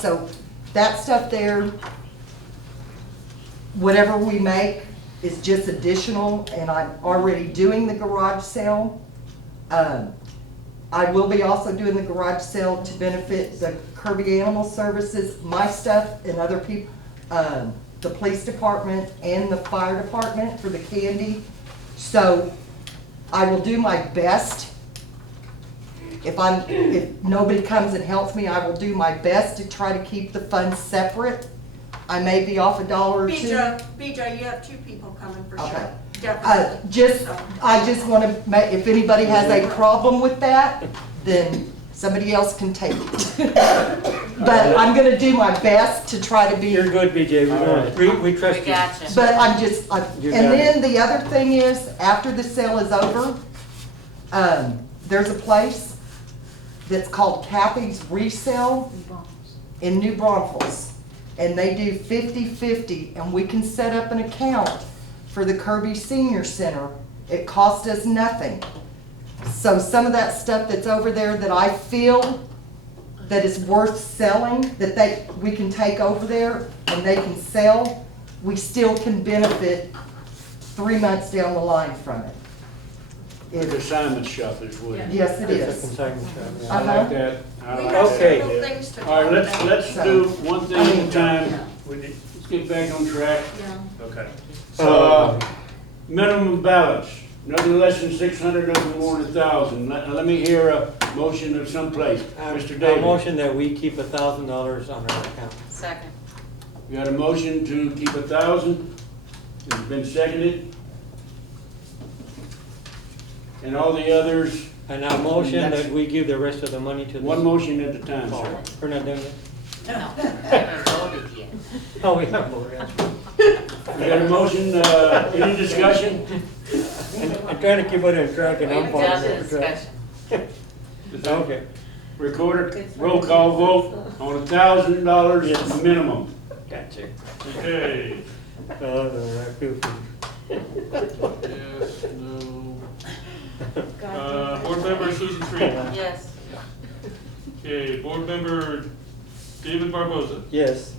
So that stuff there, whatever we make is just additional, and I'm already doing the garage sale. I will be also doing the garage sale to benefit the Kirby Animal Services, my stuff, and other people, the police department and the fire department for the candy. So I will do my best. If nobody comes and helps me, I will do my best to try to keep the funds separate. I may be off $1 or $2. BJ, you have 2 people coming for Okay. sure. Definitely. I just want to make, if anybody has a problem with that, then somebody else can take it. But I'm gonna do my best to try to be. You're good, BJ, we trust you. We gotcha. But and then the other thing is, after the sale is over, there's a place that's called Kathy's Resale in New Braunfels. And they do 50-50, and we can set up an account for the Kirby Senior Center. It cost us nothing. So some of that stuff that's over there that I feel that is worth selling, that we can take over there and they can sell, we still can benefit 3 months down the line from it. The consignment shop is what. Yes, it It's a is. consignment shop, yeah. I like that. I We like have that. several things to All right, talk about. let's do one thing at a time. Let's get back on track. Yeah. Okay. Minimum balance, nothing less than 600, nothing more than 1,000. Let me hear a motion of someplace. Mr. A David, motion that we keep $1,000 on our account. Second. you got a motion to keep 1,000? It's been seconded. And all the others, And a motion that we give the rest of the money to the. one motion at a time, Oh, sir. we're not doing it? No, haven't voted yet. Oh, we have voted, that's right. We got a motion, any discussion? I'm trying to keep it in track and I'm We've falling done the off track. discussion. Okay. Recorder, roll call vote on $1,000 minimum. Gotcha. Okay. Oh, no, I feel for Yes, no. Board member Susan Tree. Yes. Okay, board member David Barboza. Yes.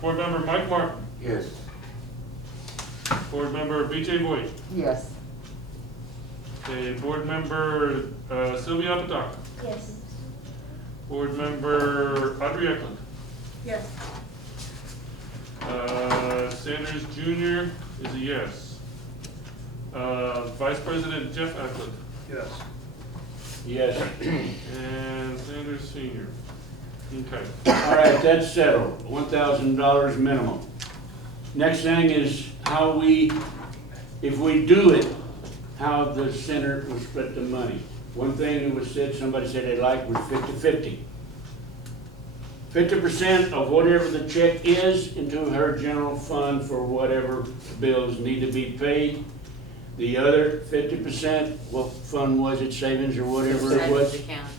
Board member Mike Martin. Yes. Board member BJ Boyd. Yes. Okay, board member Sylvia Apodaca. Yes. Board member Audrey Eklund. Yes. Sanders Jr. is a yes. Vice President Jeff Eklund. Yes. Yes. And Sanders Senior. Okay. All right, that's settled, $1,000 minimum. Next thing is how if we do it, how the center will split the money. One thing that was said, somebody said they liked was 50-50. 50% of whatever the check is into her general fund for whatever bills need to be paid. The other 50%, what fund was it, savings or whatever it was? Savings account.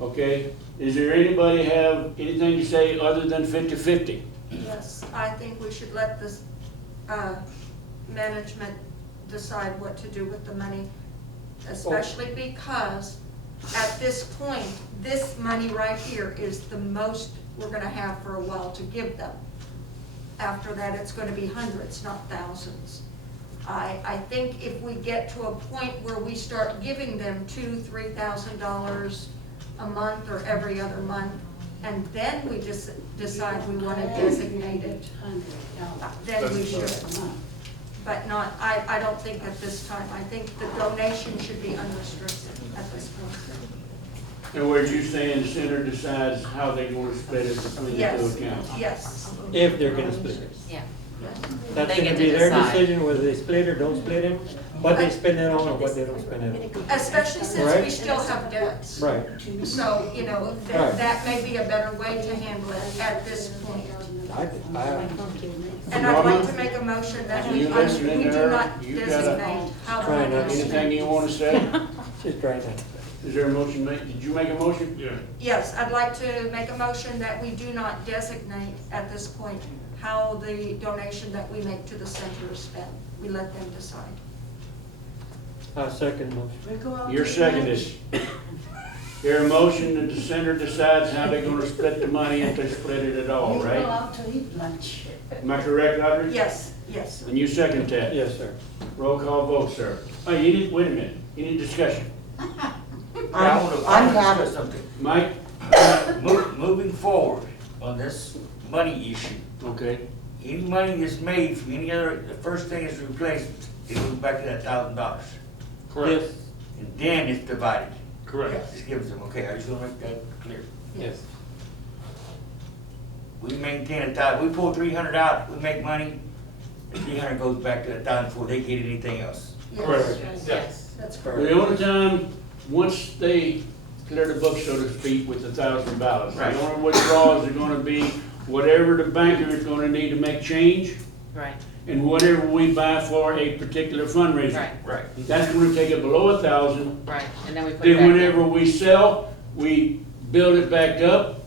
Okay, is there anybody have anything to say other than 50-50? Yes, I think we should let this, management decide what to do with the money, especially because at this point, this money right here is the most we're gonna have for a while to give them. After that, it's gonna be hundreds, not thousands. I think if we get to a point where we start giving them $2,000–3,000 a month or every other month, and then we just decide we want to designate it, then we should. But not, I don't think at this time. I think the donation should be unrestricted at this point. In other words, you're saying the center decides how they want to split it between the two Yes, accounts? yes, If they're gonna split it. Yeah. yes. That's They gonna get be to their decide. decision whether they split or don't split it, what they spend it on or what they don't spend it Especially since we Right. still have debts. on. Right. So, you know, Right. that may be a better way to handle it at this point. I And I'd like to make a motion that we You listening do to her? not You gotta- designate how the Try money not is to. Anything you want to say? Just try that. Is there a motion made? Did you make a motion? Yeah. Yes, I'd like to make a motion that we do not designate at this point how the donation that we make to the center is spent. We let them decide. Second motion. Your second is, Here a motion that the center decides how they're gonna split the money, if they split it at all, You go right? out to eat lunch. Am I correct, Audrey? Yes, yes. And you second that? Yes, sir. Roll call vote, sir. Oh, you need, wait a minute, you need discussion. I'm happy. Something. Mike? Moving forward on this money issue, Okay. any money that's made from any other, the first thing is replaced, it goes back to that $1,000. Correct, Yes, And then it's divided. correct. Just gives them, okay, I just wanna make that clear. yes. We maintain 1,000, we pull 300 out, we make money, and 300 goes back to 1,000 before they get anything else. Correct. Yes, that's correct. The only time, once they clear the book, so to speak, with $1,000, Right. the only withdrawals are gonna be whatever the banker is gonna need to make change, Right, and whatever we buy for a particular fundraiser. right, Right. That's gonna take it below 1,000. right, and then we put it Then back whenever in. we sell, we build it back up.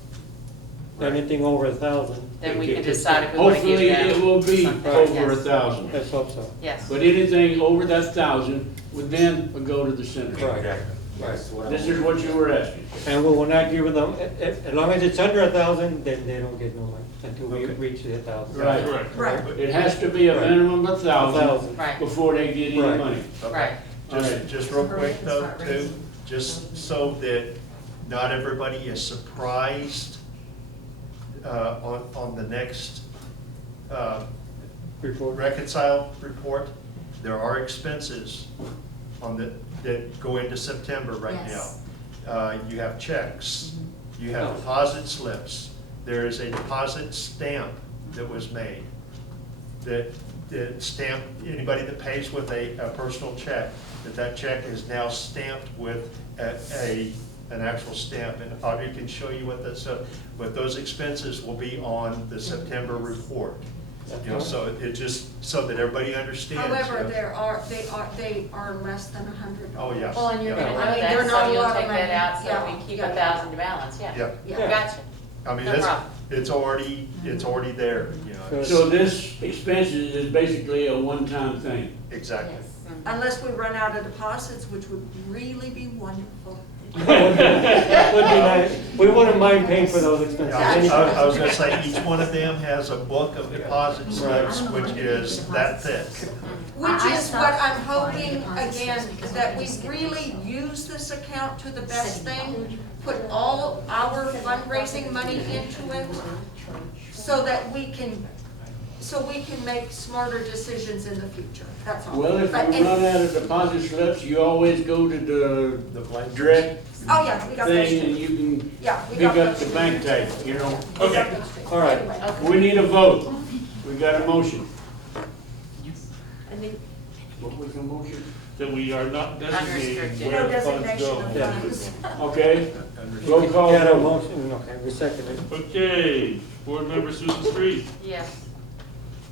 Anything over 1,000, Then we can decide if we wanna give Hopefully, them. it will be something. over Yes. 1,000. let's hope so. Yes, But anything over that 1,000 would then go to the center. Right. Exactly. That's what I This want. is what you were asking. And we will not give them, as long as it's under 1,000, then they don't get no money until we Okay. reach the 1,000. Right. Correct. Right. It has to be a Right. minimum of 1,000 1,000. right, before they get any Right. money. right, All right. Just real quick though, too, just so that not everybody is surprised on the next Report. reconcile report, there are expenses that go into September right now. Yes. You have checks, you have Oh. deposit slips, there is a deposit stamp that was made. That stamp, anybody that pays with a personal check, that check is now stamped with an actual stamp. And Audrey can show you what those expenses will be on the September report. You know, so it just, so that everybody understands. However, you know. they are less than $100. Oh, yes. well, and you're Yeah. gonna I know mean, that, they're not so a you'll lot of take that money. out, so Yeah, we keep yeah. 1,000 to balance, yeah. Yeah. Yeah. Gotcha, I mean, No problem. it's already there, you know. Good. So this expenses is basically a one-time thing. Exactly. Unless we run out of deposits, which would really be wonderful. Would be nice. We wouldn't mind paying for those expenses. I was gonna say, each one of them has a book of deposit slips, which is that thick. Which is what I'm hoping, again, that we really use this account to the best thing, put all our fundraising money into it, so that we can make smarter decisions in the future, that's all. Well, if But- you run out of deposit slips, you always go to the blank Oh, direct yeah, we got those thing and too. you can Yeah, we pick got up those the too. bank type, you know. We got those too. All right. Anyway. We need a vote. We got a motion. And then What was the motion? That we are not designating Unrestricted. where no the funds designation of go. Yeah. funds. Okay, roll call. Got a vote. motion, okay, we second it. Okay, Board Member Susan Street, yes,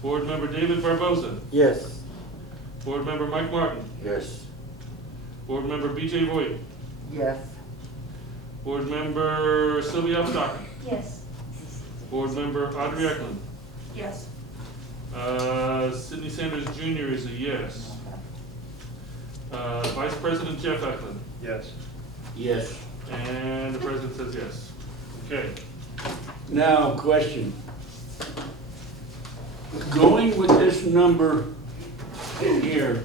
Board Member David Barbosa, Yes. Board Member Mike Martin, Yes. Board Member BJ Voigt, Yes. Board Member Sylvia Abstocker, Yes. Board Member Audrey Eklund, Yes. Sidney Sanders Jr. is a yes. Vice President Jeff Eklund, Yes. Yes. and the President says yes. Okay, Now, question. Going with this number in here,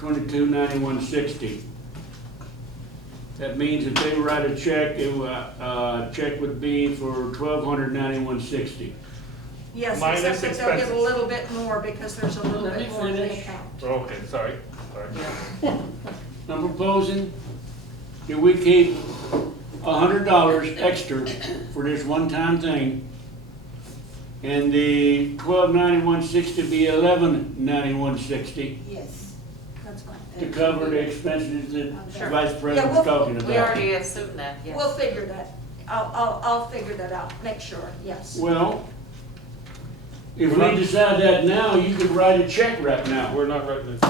229160, that means if they write a check, check would be for 129160. Yes, Minus except that they'll get a expenses. little bit more because there's a little Let bit me more in the finish. account. okay, sorry. I'm proposing that we keep $100 extra for this one-time thing, and the 129160 be 119160 Yes, that's fine. to cover the expenses that Sure. Vice Yeah, President's we'll- talking we about. already assumed that, yes. We'll figure that. I'll figure that out, make sure, yes. Well, if we decide that now, you could write a check right now. We're not writing it.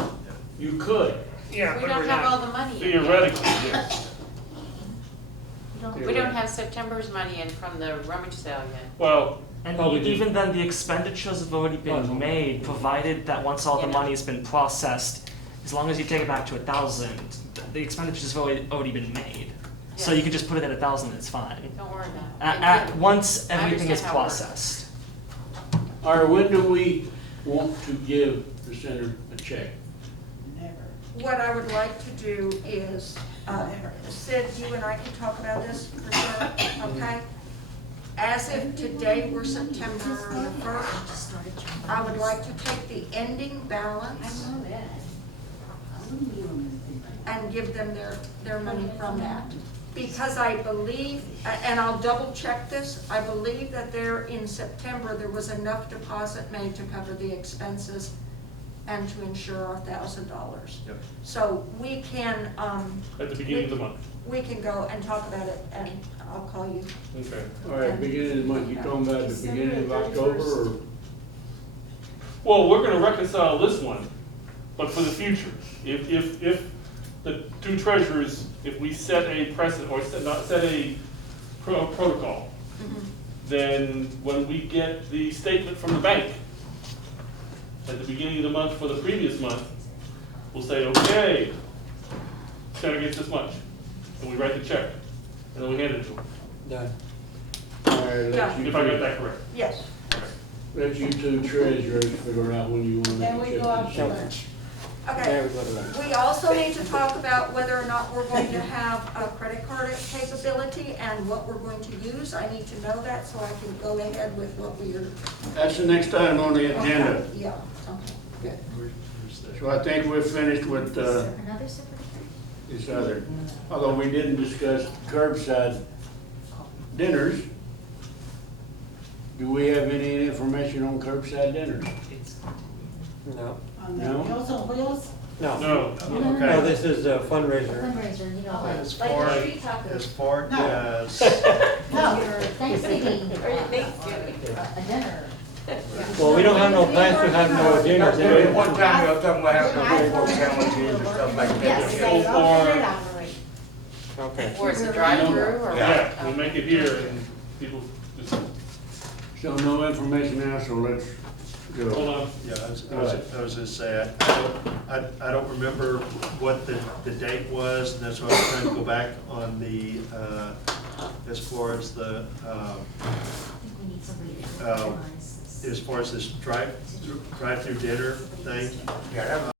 You could. Yeah, We don't have all the money in yet. Theoretically, yes. We don't have September's money in from the rummage sale yet. Well, And Oh, we do. even then, the expenditures have already been Oh, no. made, provided that once all the Yeah. money has been processed, as long as you take it back to 1,000, the expenditures have already been made. So you can just put it at 1,000, it's fine. Don't worry about it. Once I everything is understand how it works. processed. Or when do we want to give the center a check? What I would like to do is, Sid, you and I can talk about this for sure, okay? As if today were September the 1st, I would like to take the ending balance and give them their money from that. Because I believe, and I'll double check this, I believe that there in September, there was enough deposit made to cover the expenses and to insure our $1,000. Yep. So we can, At the beginning of the month. we can go and talk about it, and I'll call you. Okay. All right, beginning of the month, you talking about the beginning of October, or? Well, we're gonna reconcile this one, but for the future. If the two treasurers, if we set a precedent, or set a protocol, then when we get the statement from the bank at the beginning of the month for the previous month, we'll say, okay, Center gets this much, and we write the check, and then we hand it to them, Done. All right, let if I got that correct. Yes. let you two treasurers figure out when you want to Then make we a go out check. to lunch. There Okay. we go to lunch. We also need to talk about whether or not we're going to have a credit card capability and what we're going to use. I need to know that so I can go ahead with what we are. That's the next item on the agenda. Okay, yeah, okay, good. So I think we're finished with, this other, although we didn't discuss curbside dinners. Do we have any information on curbside dinners? No. No? Meals on Wheels? No. No, No, Okay, this is a fundraiser. Fundraiser, you know, as like far, the street tacos. as far No. as, No, Thanksgiving, a dinner. Well, we don't have no plans to have no dinners. At one time, y'all talking about having a pork sandwiches and stuff like that. Yes, So far- Okay. Or is it drive-through or? yeah, we'll make it here and people just, So no information now, so let's hold go. on. yeah, I was gonna say, I don't remember what the date was, and that's why I was trying to go back on the, as far as the, as far as this drive-through dinner thing. Yeah, that was